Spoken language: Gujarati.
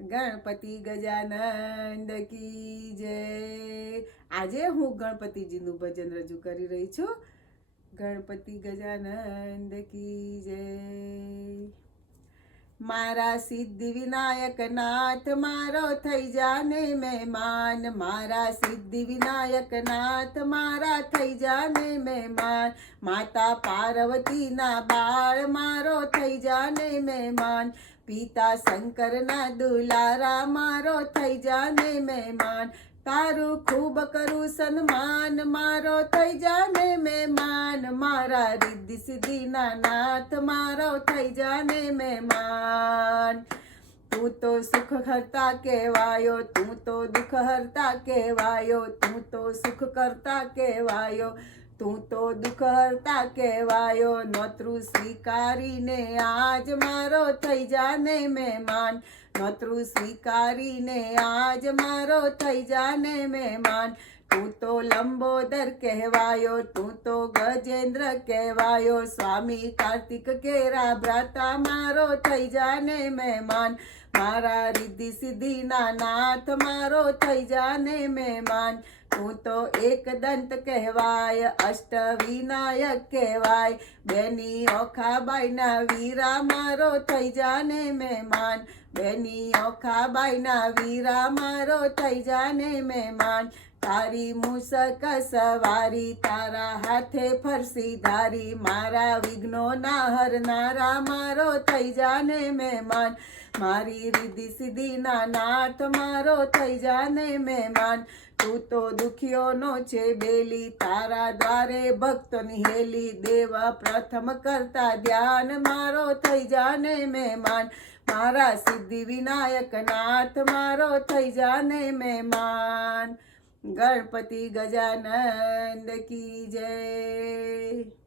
ગણપતિ ગજાનંદ કી જય। આજે હું ગણપતિજીનું ભજન રજૂ કરી રહી છું। ગણપતિ ગજાનંદ કી જય। મારા સિદ્ધિ વિનાયક નાથ મારો થઈ જાને મહેમાન। મારા સિદ્ધિ વિનાયક નાથ મારા થઈ જાને મહેમાન। માતા પાર્વતીના બાળ મારો થઈ જાને મહેમાન। પિતા શંકરના દુલારા મારો થઈ જાને મહેમાન। તારું ખૂબ કરું સન્માન મારો થઈ જાને મહેમાન। મારા રિદ્ધિ સિદ્ધિના નાથ મારો થઈ જાને મહેમાન। તું તો સુખ હરતા કહેવાયો, તું તો દુઃખ હરતા કહેવાયો, તું તો સુખ કરતા કહેવાયો, તું તો દુઃખ હરતા કહેવાયો। નોતરું સ્વીકારીને આજ મારો થઈ જાને મહેમાન। નોતરું સ્વીકારીને આજ મારો થઈ જાને મહેમાન। તું તો લંબોદર કહેવાયો, તું તો ગજેન્દ્ર કહેવાયો, સ્વામી કાર્તિક કેરા ભ્રાતા મારો થઈ જાને મહેમાન। મારા રિદ્ધિ સિદ્ધિના નાથ મારો થઈ જાને મહેમાન। તું તો એક દંત કહેવાય, અષ્ટ વિનાયક કહેવાય, બેની ઓખાબાઈના વીરા મારો થઈ જાને મહેમાન। બેની ઓખાબાઈના વીરા મારો થઈ જાને મહેમાન। તારી મૂસક સવારી, તારા હાથે ફરસી ધારી, મારા વિઘ્નોના હરનારા મારો થઈ જાને મહેમાન। મારી રિદ્ધિ સિદ્ધિના નાથ મારો થઈ જાને મહેમાન। તું તો દુખીઓનો છે બેલી, તારા દ્વારે ભક્તોની હેલી, દેવા પ્રથમ કરતા ધ્યાન મારો થઈ જાને મહેમાન। મારા સિદ્ધિ વિનાયક નાથ મારો થઈ જાને મહેમાન। ગણપતિ ગજાનંદ કી જય।